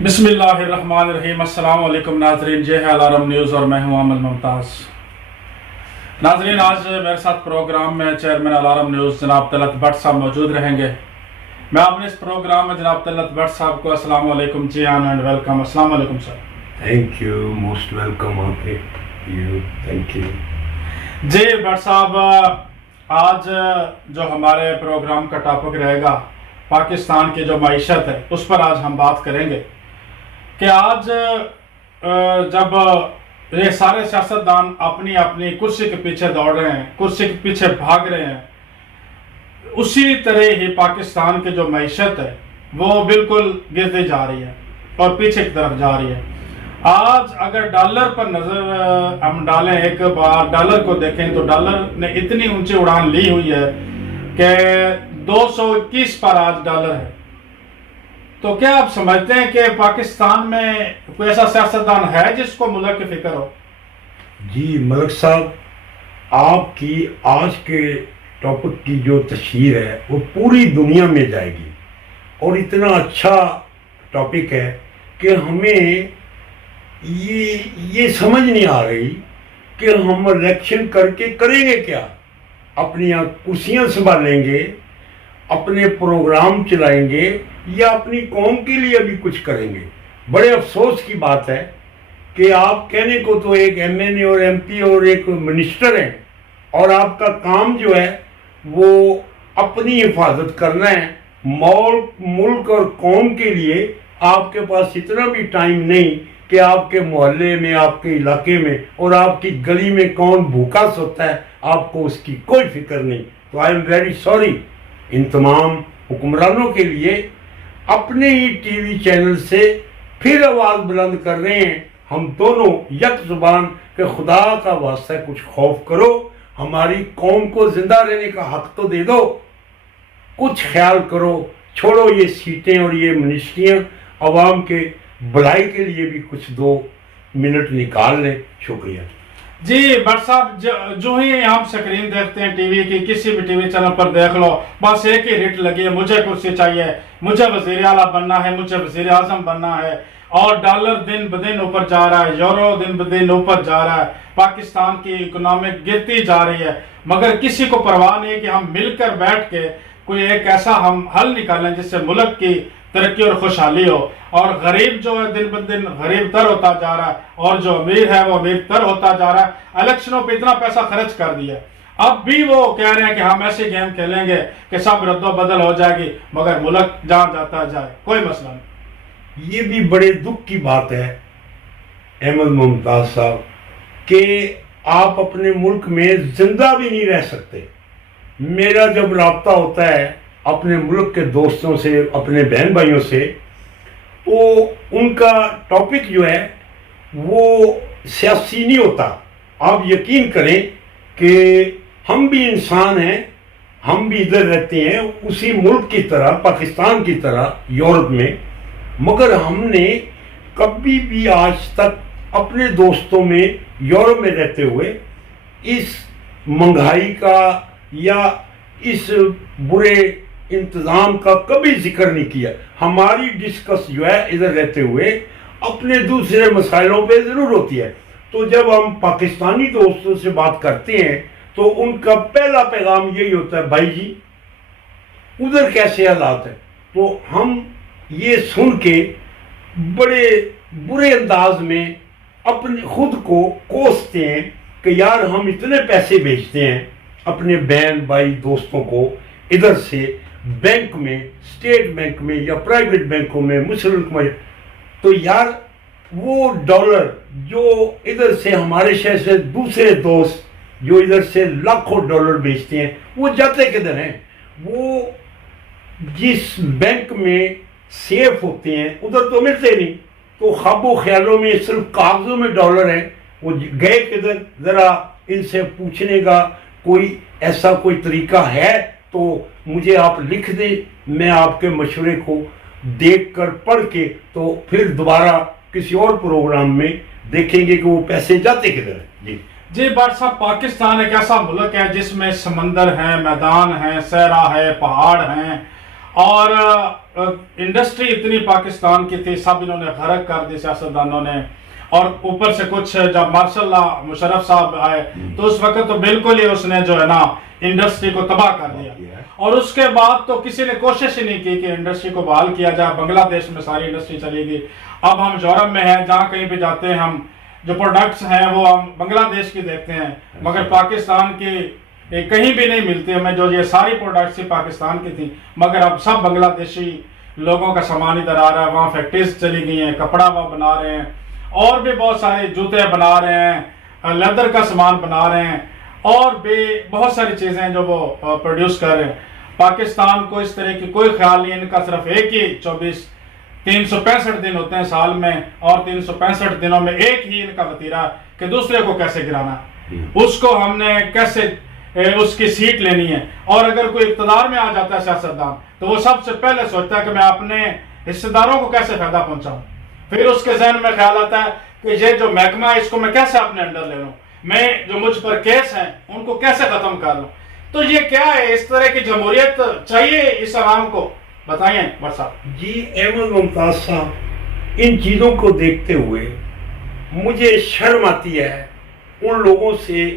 بسم اللہ الرحمن الرحیم۔ السلام علیکم ناظرین، یہ ہے الارم نیوز اور میں ہوں عامر ممتاز۔ ناظرین، آج میرے ساتھ پروگرام میں چیئرمین الارم نیوز جناب طلعت بٹ صاحب موجود رہیں گے۔ میں اپنے اس پروگرام میں جناب طلعت بٹ صاحب کو السلام علیکم جی آن اینڈ ویلکم۔ السلام علیکم sir. Thank you, most welcome آپ یو، تھینک یو جی بٹ صاحب، آج جو ہمارے پروگرام کا ٹاپک رہے گا پاکستان کی جو معیشت ہے اس پر آج ہم بات کریں گے کہ آج جب یہ سارے سیاستدان اپنی اپنی کرسی کے پیچھے دوڑ رہے ہیں، کرسی کے پیچھے بھاگ رہے ہیں، اسی طرح ہی پاکستان کی جو معیشت ہے وہ بالکل گرتی جا رہی ہے اور پیچھے کی طرف جا رہی ہے۔ آج اگر ڈالر پر نظر ہم ڈالیں، ایک بار ڈالر کو دیکھیں تو ڈالر نے اتنی اونچی اڑان لی ہوئی ہے کہ 221 پر آج ڈالر ہے۔ تو کیا آپ سمجھتے ہیں کہ پاکستان میں کوئی ایسا سیاستدان ہے جس کو ملک کی فکر ہو؟ جی ملک صاحب، آپ کی آج کے ٹاپک کی جو تشہیر ہے وہ پوری دنیا میں جائے گی، اور اتنا اچھا ٹاپک ہے کہ ہمیں یہ سمجھ نہیں آ رہی کہ ہم الیکشن کر کے کریں گے کیا۔ اپنی کرسیاں سنبھالیں گے، اپنے پروگرام چلائیں گے، یا اپنی قوم کے لیے بھی کچھ کریں گے۔ بڑے افسوس کی بات ہے کہ آپ کہنے کو تو ایک ایم این اے اور ایم پی اور ایک منسٹر ہیں، اور آپ کا کام جو ہے وہ اپنی حفاظت کرنا ہے، ملک اور قوم کے لیے آپ کے پاس اتنا بھی ٹائم نہیں کہ آپ کے محلے میں، آپ کے علاقے میں اور آپ کی گلی میں کون بھوکا سوتا ہے آپ کو اس کی کوئی فکر نہیں۔ تو آئی ایم ویری سوری ان تمام حکمرانوں کے لیے۔ اپنے ہی ٹی وی چینل سے پھر آواز بلند کر رہے ہیں ہم دونوں یک زبان کہ خدا کا واسطہ کچھ خوف کرو، ہماری قوم کو زندہ رہنے کا حق تو دے دو، کچھ خیال کرو، چھوڑو یہ سیٹیں اور یہ منسٹریاں، عوام کے بھلائی کے لیے بھی کچھ 2 منٹ نکال لیں۔ شکریہ جی بٹ صاحب، جو ہی ہم سکرین دیکھتے ہیں ٹی وی کی، کسی بھی ٹی وی چینل پر دیکھ لو، بس ایک ہی رٹ لگی ہے، مجھے کرسی چاہیے، مجھے وزیر اعلیٰ بننا ہے، مجھے وزیر اعظم بننا ہے۔ اور ڈالر دن بدن اوپر جا رہا ہے، یورو دن بدن اوپر جا رہا ہے، پاکستان کی اکنامک گرتی جا رہی ہے، مگر کسی کو پرواہ نہیں کہ ہم مل کر بیٹھ کے کوئی ایک ایسا ہم حل نکالیں جس سے ملک کی ترقی اور خوشحالی ہو۔ اور غریب جو ہے دن بدن غریب تر ہوتا جا رہا ہے، اور جو امیر ہے وہ امیر تر ہوتا جا رہا ہے۔ الیکشنوں پہ اتنا پیسہ خرچ کر دیا، اب بھی وہ کہہ رہے ہیں کہ ہم ایسے گیم کھیلیں گے کہ سب رد و بدل ہو جائے گی، مگر ملک جہاں جاتا جائے، کوئی مسئلہ نہیں۔ یہ بھی بڑے دکھ کی بات ہے احمد ممتاز صاحب کہ آپ اپنے ملک میں زندہ بھی نہیں رہ سکتے۔ میرا جب رابطہ ہوتا ہے اپنے ملک کے دوستوں سے، اپنے بہن بھائیوں سے، تو ان کا ٹاپک جو ہے وہ سیاسی نہیں ہوتا۔ آپ یقین کریں کہ ہم بھی انسان ہیں، ہم بھی ادھر رہتے ہیں اسی ملک کی طرح، پاکستان کی طرح یورپ میں، مگر ہم نے کبھی بھی آج تک اپنے دوستوں میں یورپ میں رہتے ہوئے اس مہنگائی کا یا اس برے انتظام کا کبھی ذکر نہیں کیا۔ ہماری ڈسکس جو ہے ادھر رہتے ہوئے اپنے دوسرے مسائلوں پہ ضرور ہوتی ہے۔ تو جب ہم پاکستانی دوستوں سے بات کرتے ہیں تو ان کا پہلا پیغام یہی ہوتا ہے، بھائی جی ادھر کیسے حالات ہیں۔ تو ہم یہ سن کے بڑے برے انداز میں اپنے خود کو کوستے ہیں کہ یار ہم اتنے پیسے بھیجتے ہیں اپنے بہن بھائی دوستوں کو ادھر سے بینک میں، اسٹیٹ بینک میں یا پرائیویٹ بینکوں میں، مسلم میں، تو یار وہ ڈالر جو ادھر سے ہمارے شہر سے دوسرے دوست جو ادھر سے لاکھوں ڈالر بیچتے ہیں وہ جاتے کدھر ہیں؟ وہ جس بینک میں سیف ہوتے ہیں ادھر تو ملتے نہیں، تو خواب و خیالوں میں صرف کاغذوں میں ڈالر ہیں، وہ گئے کدھر؟ ذرا ان سے پوچھنے کا کوئی ایسا کوئی طریقہ ہے تو مجھے آپ لکھ دیں، میں آپ کے مشورے کو دیکھ کر پڑھ کے تو پھر دوبارہ کسی اور پروگرام میں دیکھیں گے کہ وہ پیسے جاتے کدھر ہیں۔ جی بٹ صاحب، پاکستان ایک ایسا ملک ہے جس میں سمندر ہیں، میدان ہیں، صحرا ہے، پہاڑ ہیں، اور انڈسٹری اتنی پاکستان کی تھی، سب انہوں نے غرق کر دی سیاستدانوں نے، اور اوپر سے کچھ جب ماشاء اللہ مشرف صاحب آئے تو اس وقت تو بالکل ہی اس نے جو ہے نا انڈسٹری کو تباہ کر دیا، اور اس کے بعد تو کسی نے کوشش ہی نہیں کی کہ انڈسٹری کو بحال کیا جائے۔ بنگلہ دیش میں ساری انڈسٹری چلی گئی، اب ہم یورپ میں ہیں، جہاں کہیں بھی جاتے ہیں ہم جو پروڈکٹس ہیں وہ ہم بنگلہ دیش کی دیکھتے ہیں، مگر پاکستان کی کہیں بھی نہیں ملتی ہمیں، جو یہ ساری پروڈکٹس ہی پاکستان کی تھیں، مگر اب سب بنگلہ دیشی لوگوں کا سامان ادھر آ رہا ہے، وہاں فیکٹریز چلی گئی ہیں، کپڑا وہ بنا رہے ہیں، اور بھی بہت سارے جوتے بنا رہے ہیں، لیدر کا سامان بنا رہے ہیں، اور بھی بہت ساری چیزیں ہیں جو وہ پروڈیوس کر رہے ہیں۔ پاکستان کو اس طرح کی کوئی خیال نہیں، ان کا صرف ایک ہی 365 دن ہوتے ہیں سال میں، اور 365 دنوں میں ایک ہی ان کا وتیرہ ہے کہ دوسرے کو کیسے گرانا ہے، اس کو ہم نے کیسے اس کی سیٹ لینی ہے، اور اگر کوئی اقتدار میں آ جاتا ہے سیاستدان تو وہ سب سے پہلے سوچتا ہے کہ میں اپنے حصے داروں کو کیسے فائدہ پہنچاؤں، پھر اس کے ذہن میں خیال آتا ہے کہ یہ جو محکمہ ہے اس کو میں کیسے اپنے انڈر لے لوں، میں جو مجھ پر کیس ہیں ان کو کیسے ختم کر لوں۔ تو یہ کیا ہے، اس طرح کی جمہوریت چاہیے اس عوام کو؟ بتائیں بس صاحب۔ جی احمد ممتاز صاحب، ان چیزوں کو دیکھتے ہوئے مجھے شرم آتی ہے ان لوگوں سے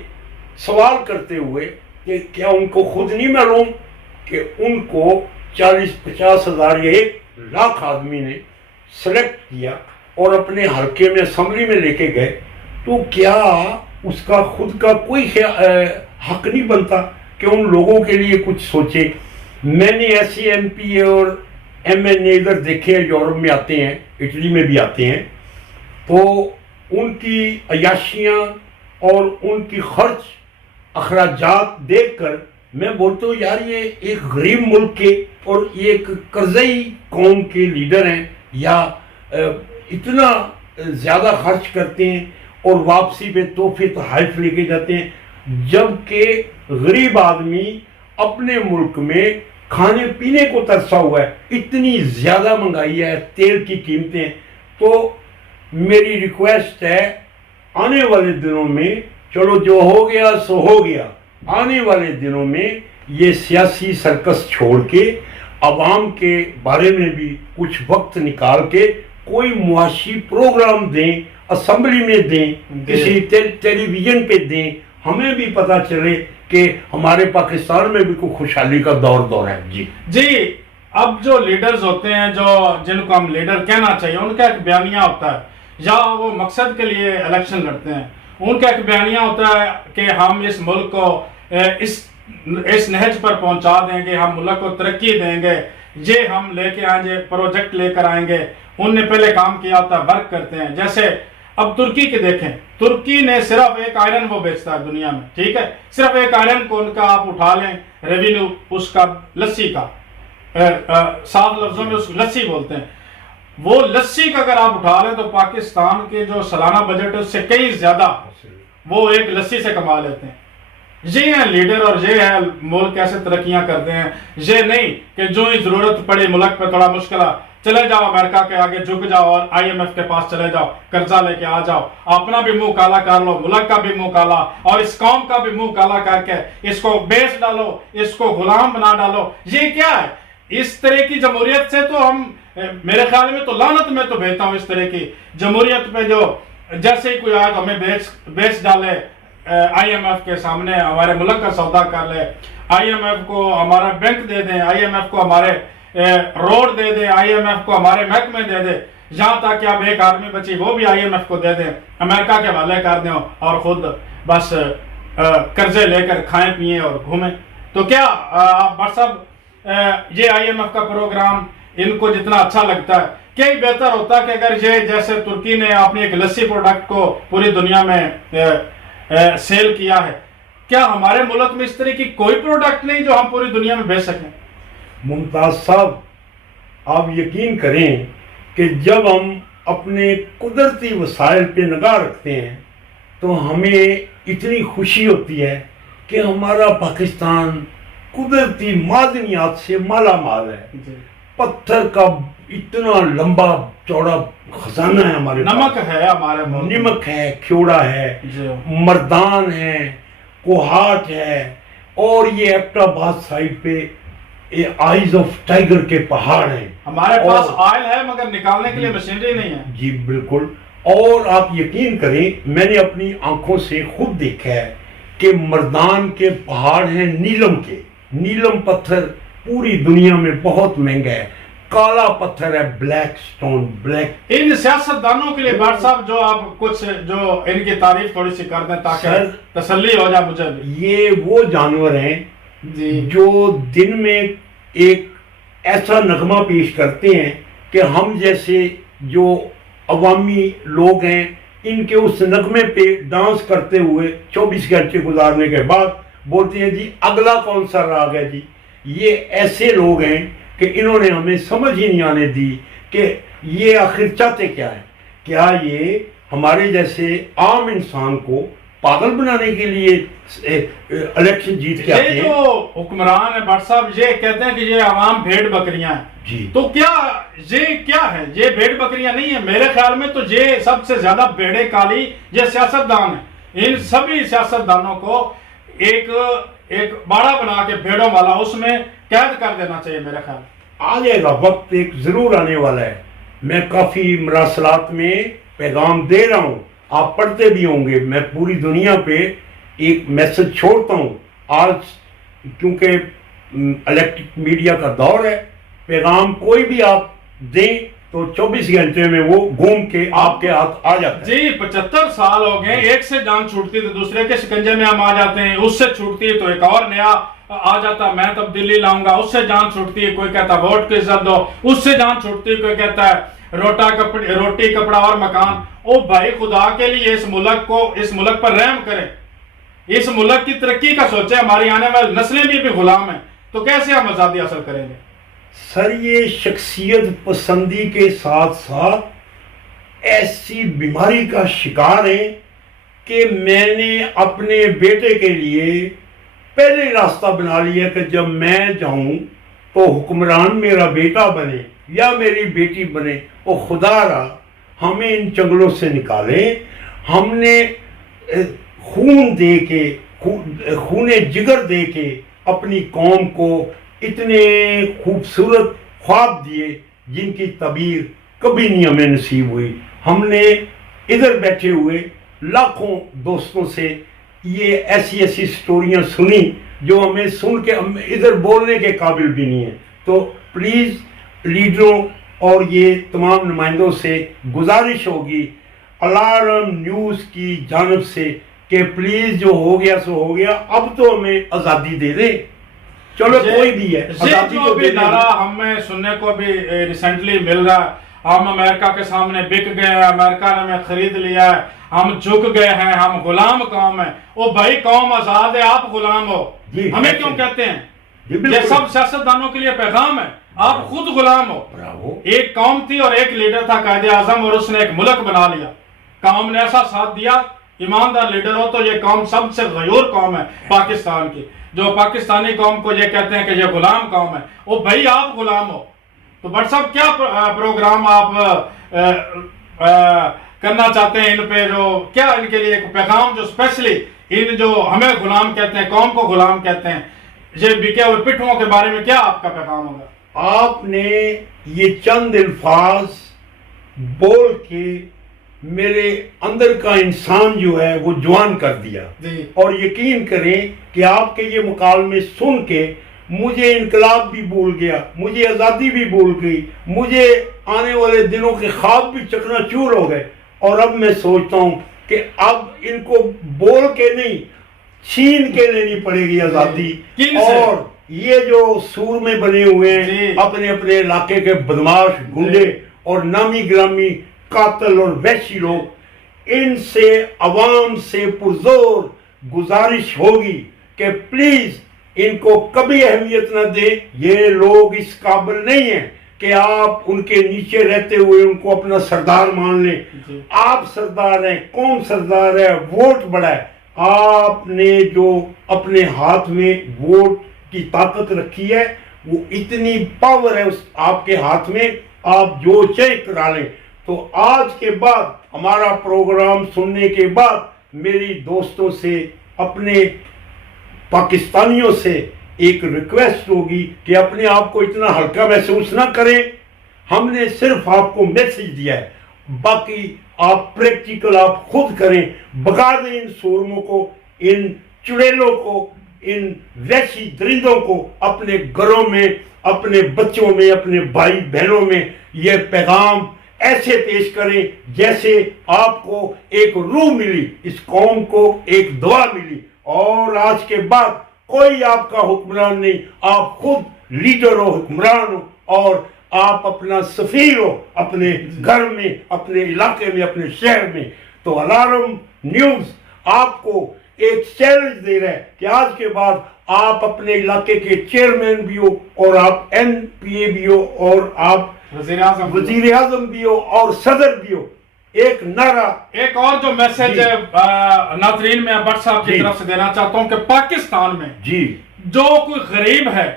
سوال کرتے ہوئے کہ کیا ان کو خود نہیں معلوم کہ ان کو 40-50 ہزار یا 1 لاکھ آدمی نے سلیکٹ کیا اور اپنے حلقے میں اسمبلی میں لے کے گئے، تو کیا اس کا خود کا کوئی حق نہیں بنتا کہ ان لوگوں کے لیے کچھ سوچے؟ میں نے ایسے ایم پی اور ایم این اے ادھر دیکھے ہیں، یورپ میں آتے ہیں، اٹلی میں بھی آتے ہیں، تو ان کی عیاشیاں اور ان کی خرچ اخراجات دیکھ کر میں بولتا ہوں یار یہ ایک غریب ملک کے اور یہ ایک قرضئی قوم کے لیڈر ہیں، یا اتنا زیادہ خرچ کرتے ہیں اور واپسی پہ تحفے تحائف لے کے جاتے ہیں، جبکہ غریب آدمی اپنے ملک میں کھانے پینے کو ترسا ہوا ہے، اتنی زیادہ مہنگائی ہے، تیل کی قیمتیں۔ تو میری ریکویسٹ ہے آنے والے دنوں میں، چلو جو ہو گیا سو ہو گیا، آنے والے دنوں میں یہ سیاسی سرکس چھوڑ کے عوام کے بارے میں بھی کچھ وقت نکال کے کوئی معاشی پروگرام دیں، اسمبلی میں دیں، کسی ٹیلی ویژن پہ دیں، ہمیں بھی پتہ چلے کہ ہمارے پاکستان میں بھی کوئی خوشحالی کا دور ہے۔ جی اب جو لیڈرز ہوتے ہیں، جن کو ہم لیڈر کہنا چاہیے، ان کا ایک بیانیہ ہوتا ہے، یا وہ مقصد کے لیے الیکشن لڑتے ہیں، ان کا ایک بیانیہ ہوتا ہے کہ ہم اس ملک کو اس نہج پر پہنچا دیں گے، ہم ملک کو ترقی دیں گے، یہ ہم لے کے آئیں گے، پروجیکٹ لے کر آئیں گے۔ ان نے پہلے کام کیا ہوتا ہے، ورک کرتے ہیں۔ جیسے اب ترکی کے دیکھیں، ترکی نے صرف ایک آئرن وہ بیچتا ہے دنیا میں، ٹھیک ہے، صرف ایک آئرن کو ان کا آپ اٹھا لیں، ریونیو اس کا لسی کا، صاف لفظوں میں اس کو لسی بولتے ہیں، وہ لسی کا اگر آپ اٹھا لیں تو پاکستان کے جو سالانہ بجٹ ہے اس سے کئی زیادہ وہ ایک لسی سے کما لیتے ہیں۔ یہ ہیں لیڈر، اور یہ ہے ملک کیسے ترقیاں کرتے ہیں۔ یہ نہیں کہ جو ہی ضرورت پڑی ملک پہ تھوڑا مشکل ہے، چلے جاؤ امریکہ کے آگے جھک جاؤ اور آئی ایم ایف کے پاس چلے جاؤ، قرضہ لے کے آ جاؤ، اپنا بھی منہ کالا کر لو، ملک کا بھی منہ کالا، اور اس قوم کا بھی منہ کالا کر کے اس کو بیچ ڈالو، اس کو غلام بنا ڈالو۔ یہ کیا ہے؟ اس طرح کی جمہوریت سے تو ہم، میرے خیال میں تو لعنت میں تو بھیجتا ہوں اس طرح کی جمہوریت پہ، جو جیسے ہی کوئی آئے تو ہمیں بیچ ڈالے، آئی ایم ایف کے سامنے ہمارے ملک کا سودا کر لے، آئی ایم ایف کو ہمارا بینک دے دیں، آئی ایم ایف کو ہمارے روڈ دے دیں، آئی ایم ایف کو ہمارے محکمے دے دیں، یہاں تک کہ اب ایک آرمی بچی وہ بھی آئی ایم ایف کو دے دیں، امریکہ کے حوالے کر دیں، اور خود بس قرضے لے کر کھائیں پئیں اور گھومیں۔ تو کیا بٹ صاحب یہ آئی ایم ایف کا پروگرام ان کو جتنا اچھا لگتا ہے، کیا ہی بہتر ہوتا کہ اگر یہ جیسے ترکی نے اپنی ایک لسی پروڈکٹ کو پوری دنیا میں سیل کیا ہے، کیا ہمارے ملک میں اس طرح کی کوئی پروڈکٹ نہیں جو ہم پوری دنیا میں بیچ سکیں؟ ممتاز صاحب، آپ یقین کریں کہ جب ہم اپنے قدرتی وسائل پہ نگاہ رکھتے ہیں تو ہمیں اتنی خوشی ہوتی ہے کہ ہمارا پاکستان قدرتی معدنیات سے مالا مال ہے۔ پتھر کا اتنا لمبا چوڑا خزانہ ہے ہمارے، نمک ہے ہمارے ملک، نمک ہے، کھیوڑا ہے، مردان ہے، کوہاٹ ہے، اور یہ ایبٹ آباد سائڈ پہ آئیز آف ٹائگر کے پہاڑ ہیں. ہمارے پاس آئل ہے مگر نکالنے کے لیے مشینری نہیں ہے. جی بالکل. اور آپ یقین کریں میں نے اپنی آنکھوں سے خود دیکھا ہے کہ مردان کے پہاڑ ہیں نیلم کے. نیلم پتھر پوری دنیا میں بہت مہنگا ہے. کالا پتھر ہے بلیک سٹون بلیک. ان سیاستدانوں کے لیے بھٹ صاحب جو آپ کچھ جو ان کی تعریف تھوڑی سی کر دیں تاکہ تسلی ہو جائے مجھے بھی. یہ وہ جانور ہیں جو دن میں ایک ایسا نغمہ پیش کرتے ہیں کہ ہم جیسے جو عوامی لوگ ہیں ان کے اس نغمے پہ ڈانس کرتے ہوئے 24 گھنٹے گزارنے کے بعد بولتے ہیں جی اگلا کون سا راگ ہے جی. یہ ایسے لوگ ہیں کہ انہوں نے ہمیں سمجھ ہی نہیں آنے دی کہ یہ آخر چاہتے کیا ہے. کیا یہ ہمارے جیسے عام انسان کو پاگل بنانے کے لیے الیکشن جیت کے آتے ہیں؟ یہ جو حکمران ہے بھٹ صاحب یہ کہتے ہیں کہ یہ عوام بھیڑ بکریاں ہیں. جی تو کیا ہے یہ بھیڑ بکریاں نہیں ہیں. میرے خیال میں تو یہ سب سے زیادہ بھیڑے کالی یہ سیاستدان ہیں. ان سبھی سیاستدانوں کو ایک باڑا بنا کے بھیڑوں والا اس میں قید کر دینا چاہیے. میرے خیال آ جائے گا وقت ایک ضرور آنے والا ہے. میں کافی مراسلات میں پیغام دے رہا ہوں آپ پڑھتے بھی ہوں گے. میں پوری دنیا پہ ایک میسج چھوڑتا ہوں آج کیونکہ الیکٹرک میڈیا کا دور ہے. پیغام کوئی بھی آپ دیں تو 24 گھنٹے میں وہ گھوم کے آپ کے ہاتھ آ جاتا ہے. جی 75 سال ہو گئے. ایک سے جان چھوٹتی تو دوسرے کے شکنجے میں ہم آ جاتے ہیں. اس سے چھوٹتی ہے تو ایک اور نیا آ جاتا میں تبدیلی لاؤں گا. اس سے جان چھوٹتی ہے کوئی کہتا ووٹ کی عزت دو. اس سے جان چھوٹتی ہے کوئی کہتا ہے روٹی کپڑا اور مکان. او بھائی خدا کے لیے اس ملک پر رحم کریں. اس ملک کی ترقی کا سوچیں. ہماری آنے والی نسلیں بھی غلام ہیں تو کیسے ہم آزادی حاصل کریں گے؟ سر یہ شخصیت پسندی کے ساتھ ساتھ ایسی بیماری کا شکار ہیں کہ میں نے اپنے بیٹے کے لیے پہلے راستہ بنا لیا کہ جب میں جاؤں تو حکمران میرا بیٹا بنے یا میری بیٹی بنے. وہ خدا را ہمیں ان جنگلوں سے نکالیں. ہم نے خون دے کے خون جگر دے کے اپنی قوم کو اتنے خوبصورت خواب دیے جن کی تعبیر کبھی نہیں ہمیں نصیب ہوئی. ہم نے ادھر بیٹھے ہوئے لاکھوں دوستوں سے یہ ایسی سٹوریاں سنی جو ہمیں سن کے ہم ادھر بولنے کے قابل بھی نہیں ہیں. تو پلیز لیڈروں اور یہ تمام نمائندوں سے گزارش ہوگی الارم نیوز کی جانب سے کہ پلیز جو ہو گیا سو ہو گیا. اب تو ہمیں آزادی دے دیں. چلو کوئی بھی ہے آزادی تو دے دیں. ہمیں سننے کو بھی ریسنٹلی مل رہا ہے. ہم امریکہ کے سامنے بک گئے ہیں. امریکہ نے ہمیں خرید لیا ہے. ہم جھک گئے ہیں. ہم غلام قوم ہیں. او بھائی قوم آزاد ہے آپ غلام ہو. ہمیں کیوں کہتے ہیں؟ یہ سب سیاستدانوں کے لیے پیغام ہے. آپ خود غلام ہو. ایک قوم تھی اور ایک لیڈر تھا قائد اعظم اور اس نے ایک ملک بنا لیا. قوم نے ایسا ساتھ دیا. ایماندار لیڈر ہو تو یہ قوم سب سے غیور قوم ہے پاکستان کی. جو پاکستانی قوم کو یہ کہتے ہیں کہ یہ غلام قوم ہے. او بھائی آپ غلام ہو. تو بٹ صاحب کیا پروگرام آپ کرنا چاہتے ہیں ان پہ جو کیا ان کے لیے ایک پیغام جو اسپیشلی ان جو ہمیں غلام کہتے ہیں قوم کو غلام کہتے ہیں یہ بکے ہوئے پٹھوں کے بارے میں کیا آپ کا پیغام ہوگا؟ آپ نے یہ چند الفاظ بول کے میرے اندر کا انسان جو ہے وہ جوان کر دیا. اور یقین کریں کہ آپ کے یہ مکالمے سن کے مجھے انقلاب بھی بھول گیا. مجھے آزادی بھی بھول گئی. مجھے آنے والے دنوں کے خواب بھی چکنا چور ہو گئے. اور اب میں سوچتا ہوں کہ اب ان کو بول کے نہیں چھین کے لینی پڑے گی آزادی. اور یہ جو سور میں بنے ہوئے ہیں اپنے اپنے علاقے کے بدماش گنڈے اور نامی گرامی قاتل اور وحشی لوگ, ان سے عوام سے پرزور گزارش ہوگی کہ پلیز ان کو کبھی اہمیت نہ دے. یہ لوگ اس قابل نہیں ہیں کہ آپ ان کے نیچے رہتے ہوئے ان کو اپنا سردار مان لیں. آپ سردار ہیں, قوم سردار ہے, ووٹ بڑا ہے. آپ نے جو اپنے ہاتھ میں ووٹ کی طاقت رکھی ہے وہ اتنی پاور ہے اس آپ کے ہاتھ میں, آپ جو چاہے کرا لیں. تو آج کے بعد ہمارا پروگرام سننے کے بعد میری دوستوں سے اپنے پاکستانیوں سے ایک ریکویسٹ ہوگی کہ اپنے آپ کو اتنا ہلکا محسوس نہ کریں. ہم نے صرف آپ کو میسج دیا ہے، باقی آپ پریکٹیکل آپ خود کریں. بگا دیں ان سورموں کو، ان چڑیلوں کو، ان وحشی درندوں کو اپنے گھروں میں، اپنے بچوں میں، اپنے بھائی بہنوں میں. یہ پیغام ایسے پیش کریں جیسے آپ کو ایک روح ملی، اس قوم کو ایک دعا ملی. اور آج کے بعد کوئی آپ کا حکمران نہیں، آپ خود لیڈر ہو، حکمران ہو، اور آپ اپنا سفیر ہو اپنے گھر میں، اپنے علاقے میں، اپنے شہر میں. تو الارم نیوز آپ کو ایک چیلنج دے رہا ہے کہ آج کے بعد آپ اپنے علاقے کے چیئرمین بھی ہو، اور آپ NPA بھی ہو، اور آپ وزیر اعظم بھی ہو، اور صدر بھی ہو. ایک نعرہ، ایک اور جو میسج ناظرین میں بٹ صاحب کی طرف سے دینا چاہتا ہوں کہ پاکستان میں جو کوئی غریب ہے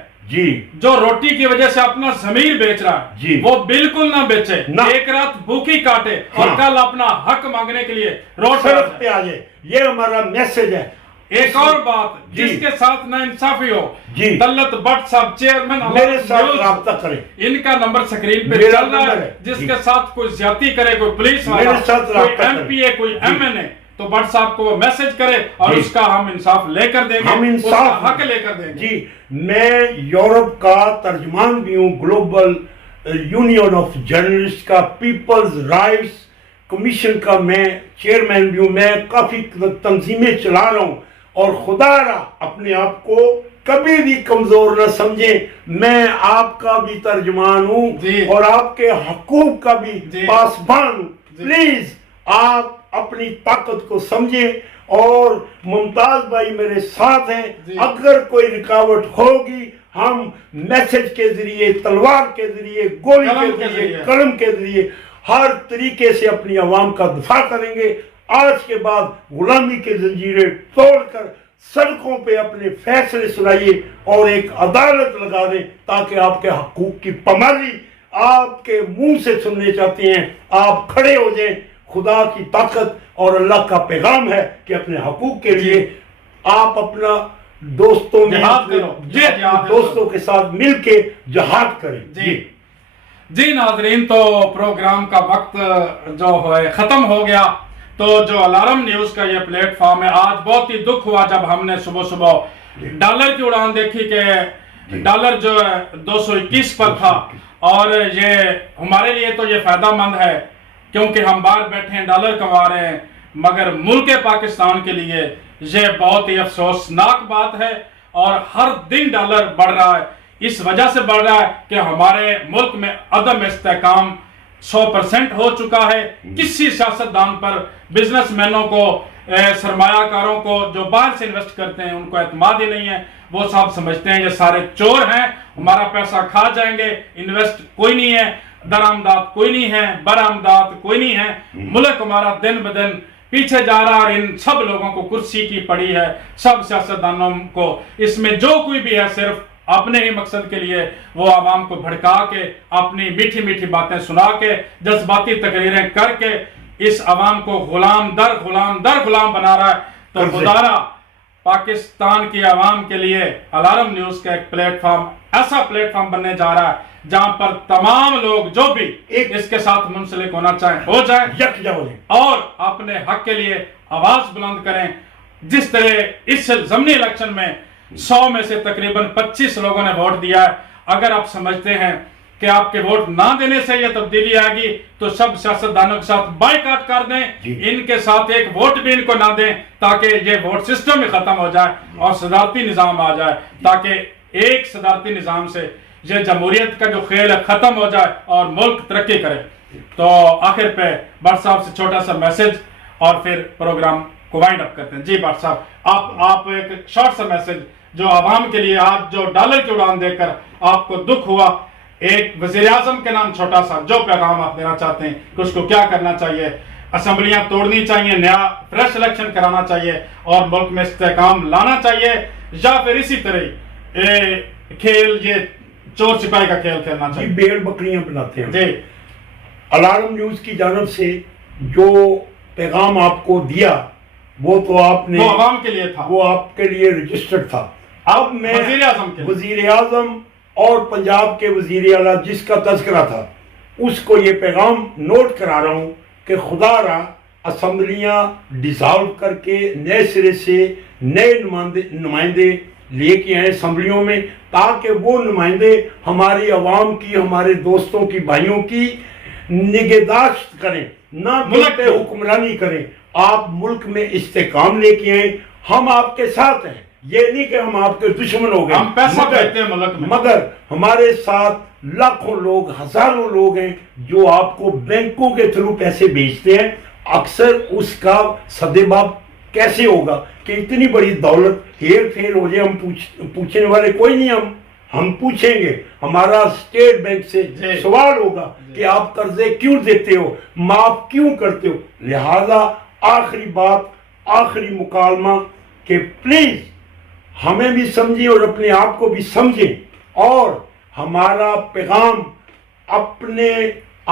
جو روٹی کی وجہ سے اپنا ضمیر بیچ رہا ہے، وہ بالکل نہ بیچے، ایک رات بھوکی کاٹے اور کل اپنا حق مانگنے کے لیے روڈ پہ آ جائے. یہ ہمارا میسج ہے. ایک اور بات، جس کے ساتھ نا انصافی ہو، دلت بٹ صاحب چیئرمین میرے ساتھ رابطہ کریں. ان کا نمبر سکرین پہ چل رہا ہے. جس کے ساتھ کوئی زیادتی کرے، کوئی پولیس والا، کوئی MPA، کوئی MNA، تو بٹ صاحب کو میسج کرے اور اس کا ہم انصاف لے کر دیں گے، اس کا حق لے کر دیں گے. میں یورپ کا ترجمان بھی ہوں، گلوبل یونین آف جرنلسٹ کا، پیپلز رائٹس کمیشن کا میں چیئرمین بھی ہوں. میں کافی تنظیمیں چلا رہا ہوں، اور خدا را اپنے آپ کو کبھی بھی کمزور نہ سمجھیں. میں آپ کا بھی ترجمان ہوں اور آپ کے حقوق کا بھی پاسبان ہوں. پلیز آپ اپنی طاقت کو سمجھیں، اور ممتاز بھائی میرے ساتھ ہیں. اگر کوئی رکاوٹ ہوگی، ہم میسج کے ذریعے، تلوار کے ذریعے، گولی کے ذریعے، قلم کے ذریعے ہر طریقے سے اپنی عوام کا دفاع کریں گے. آج کے بعد غلامی کے زنجیریں توڑ کر سڑکوں پہ اپنے فیصلے سنائیے اور ایک عدالت لگا دیں، تاکہ آپ کے حقوق کی پامالی آپ کے منہ سے سننے چاہتے ہیں. آپ کھڑے ہو جائیں. خدا کی طاقت اور اللہ کا پیغام ہے کہ اپنے حقوق کے لیے آپ اپنا دوستوں کے ساتھ مل کے جہاد کریں. جی ناظرین، تو پروگرام کا وقت جو ہے ختم ہو گیا. تو جو الارم نیوز کا یہ پلیٹ فارم ہے، آج بہت ہی دکھ ہوا جب ہم نے صبح صبح ڈالر کی اڑان دیکھی کہ ڈالر جو ہے 221 پر تھا. اور یہ ہمارے لیے تو یہ فائدہ مند ہے کیونکہ ہم باہر بیٹھے ہیں، ڈالر کما رہے ہیں، مگر ملک پاکستان کے لیے یہ بہت ہی افسوسناک بات ہے. اور ہر دن ڈالر بڑھ رہا ہے، اس وجہ سے بڑھ رہا ہے کہ ہمارے ملک میں عدم استحکام 100% ہو چکا ہے. کسی سیاستدان پر، بزنس مینوں کو، سرمایہ کاروں کو جو باہر سے انویسٹ کرتے ہیں، ان کو اعتماد ہی نہیں ہے. وہ سب سمجھتے ہیں یہ سارے چور ہیں، ہمارا پیسہ کھا جائیں گے. انویسٹ کوئی نہیں ہے، درآمدات کوئی نہیں ہے، برآمدات کوئی نہیں ہے. ملک ہمارا دن بدن پیچھے جا رہا، اور ان سب لوگوں کو کرسی کی پڑی ہے، سب سیاستدانوں کو. اس میں جو کوئی بھی ہے صرف اپنے ہی مقصد کے لیے وہ عوام کو بھڑکا کے، اپنی میٹھی میٹھی باتیں سنا کے، جذباتی تقریریں کر کے اس عوام کو غلام در غلام بنا رہا ہے. تو خدارا پاکستان کی عوام کے لیے الارم نیوز کا ایک پلیٹ فارم، ایسا پلیٹ فارم بننے جا رہا ہے جہاں پر تمام لوگ جو بھی اس کے ساتھ منسلک ہونا چاہیں ہو جائیں، یکجا ہو جائیں، اور اپنے حق کے لیے آواز بلند کریں. جس طرح اس ضمنی الیکشن میں 100 میں سے تقریباً 25 لوگوں نے ووٹ دیا ہے. اگر آپ سمجھتے ہیں کہ آپ کے ووٹ نہ دینے سے یہ تبدیلی آئے گی تو سب سیاستدانوں کے ساتھ بائیکاٹ کر دیں، ان کے ساتھ ایک ووٹ بھی ان کو نہ دیں، تاکہ یہ ووٹ سسٹم ہی ختم ہو جائے اور صدارتی نظام آ جائے، تاکہ ایک صدارتی نظام سے یہ جمہوریت کا جو کھیل ہے ختم ہو جائے اور ملک ترقی کرے. تو آخر پہ بٹ صاحب سے چھوٹا سا میسج اور پھر پروگرام کو وائنڈ اپ کرتے ہیں. جی بٹ صاحب، آپ ایک شارٹ سا میسج جو عوام کے لیے، آج جو ڈالر کی اڑان دے کر آپ کو دکھ ہوا، ایک وزیر اعظم کے نام چھوٹا سا جو پیغام آپ دینا چاہتے ہیں کہ اس کو کیا کرنا چاہیے؟ اسمبلیاں توڑنی چاہیے، نیا فریش الیکشن کرانا چاہیے اور ملک میں استحکام لانا چاہیے، یا پھر اسی طرح کھیل یہ چور سپاہی کا کھیل کھیلنا چاہیے؟ بھیڑ بکریاں بناتے ہیں. جی، الارم نیوز کی جانب سے جو پیغام آپ کو دیا وہ تو آپ نے، وہ عوام کے لیے تھا، وہ آپ کے لیے رجسٹرڈ تھا. اب میں وزیر اعظم کے وزیر اعظم اور پنجاب کے وزیر اعلیٰ جس کا تذکرہ تھا اس کو یہ پیغام نوٹ کرا رہا ہوں کہ خدا را اسمبلیاں ڈیزالو کر کے نئے سرے سے نئے نمائندے لے کے آئیں اسمبلیوں میں، تاکہ وہ نمائندے ہماری عوام کی، ہمارے دوستوں کی، بھائیوں کی نگہداشت کریں، نہ ملک پہ حکمرانی کریں۔ آپ ملک میں استحکام لے کے آئیں، ہم آپ کے ساتھ ہیں، یہ نہیں کہ ہم آپ کے دشمن ہو گئے، ہم پیسہ دیتے ہیں ملک میں، مگر ہمارے ساتھ لاکھوں لوگ، ہزاروں لوگ ہیں جو آپ کو بینکوں کے تھرو پیسے بھیجتے ہیں۔ اکثر اس کا سدباب کیسے ہوگا کہ اتنی بڑی دولت ہیر پھیر ہو جائے، ہم پوچھنے والے کوئی نہیں، ہم پوچھیں گے، ہمارا اسٹیٹ بینک سے سوال ہوگا کہ آپ قرضے کیوں دیتے ہو، معاف کیوں کرتے ہو۔ لہذا آخری بات، آخری مکالمہ کہ پلیز ہمیں بھی سمجھیں اور اپنے آپ کو بھی سمجھیں، اور ہمارا پیغام اپنے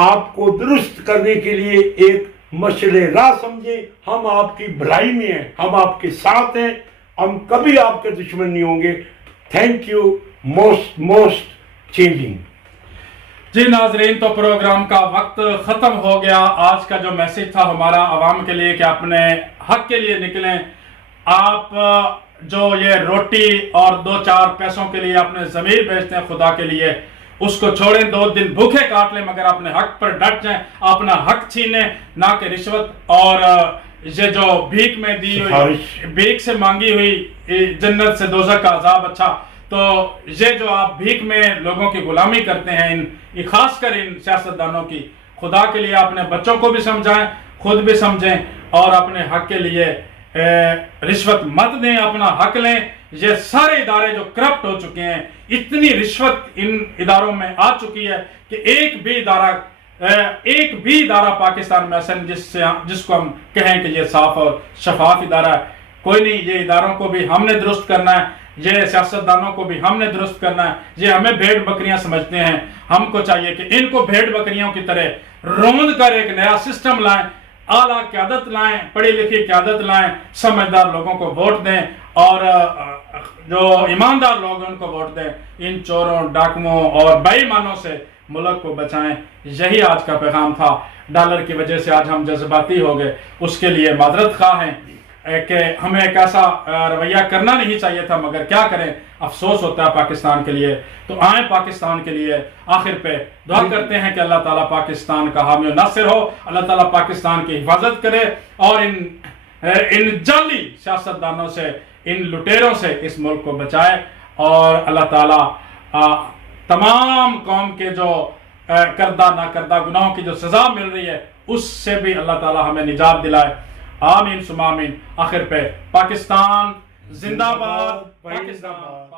آپ کو درست کرنے کے لیے ایک مشعل راہ سمجھیں۔ ہم آپ کی بھلائی میں ہیں، ہم آپ کے ساتھ ہیں، ہم کبھی آپ کے دشمن نہیں ہوں گے۔ Thank you most changing. جی ناظرین، تو پروگرام کا وقت ختم ہو گیا۔ آج کا جو میسج تھا ہمارا عوام کے لیے کہ اپنے حق کے لیے نکلیں۔ آپ جو یہ روٹی اور 2-4 پیسوں کے لیے اپنے ضمیر بیچتے ہیں خدا کے لیے، اس کو چھوڑیں، 2 دن بھوکے کاٹ لیں، مگر اپنے حق پر ڈٹ جائیں، اپنا حق چھینیں، نہ کہ رشوت اور یہ جو بھیک میں دی ہوئی، بھیک سے مانگی ہوئی جنت سے دوزخ کا عذاب اچھا۔ تو یہ جو آپ بھیک میں لوگوں کی غلامی کرتے ہیں، خاص کر ان سیاستدانوں کی، خدا کے لیے اپنے بچوں کو بھی سمجھائیں، خود بھی سمجھیں، اور اپنے حق کے لیے رشوت مت دیں، اپنا حق لیں۔ یہ سارے ادارے جو کرپٹ ہو چکے ہیں، اتنی رشوت ان اداروں میں آ چکی ہے کہ ایک بھی ادارہ پاکستان میں ایسا نہیں جس کو ہم کہیں کہ یہ صاف اور شفاف ادارہ ہے، کوئی نہیں۔ یہ اداروں کو بھی ہم نے درست کرنا ہے، یہ سیاستدانوں کو بھی ہم نے درست کرنا ہے۔ یہ ہمیں بھیڑ بکریاں سمجھتے ہیں، ہم کو چاہیے کہ ان کو بھیڑ بکریوں کی طرح روند کر ایک نیا سسٹم لائیں، اعلیٰ قیادت لائیں، پڑھی لکھی قیادت لائیں، سمجھدار لوگوں کو ووٹ دیں، اور جو ایماندار لوگ ہیں ان کو ووٹ دیں۔ ان چوروں، ڈاکوؤں اور بے ایمانوں سے ملک کو بچائیں۔ یہی آج کا پیغام تھا۔ ڈالر کی وجہ سے آج ہم جذباتی ہو گئے، اس کے لیے معذرت خواہ ہیں کہ ہمیں ایک ایسا رویہ کرنا نہیں چاہیے تھا، مگر کیا کریں، افسوس ہوتا ہے پاکستان کے لیے۔ تو آئیں پاکستان کے لیے، آخر پہ دعا کرتے ہیں کہ اللہ تعالیٰ پاکستان کا حامی و ناصر ہو، اللہ تعالیٰ پاکستان کی حفاظت کرے، اور ان جعلی سیاستدانوں سے، ان لٹیروں سے اس ملک کو بچائے، اور اللہ تعالیٰ تمام قوم کے جو کردہ ناکردہ گناہوں کی جو سزا مل رہی ہے اس سے بھی اللہ تعالیٰ ہمیں نجات دلائے۔ آمین ثم آمین۔ آخر پہ پاکستان زندہ باد، پاکستان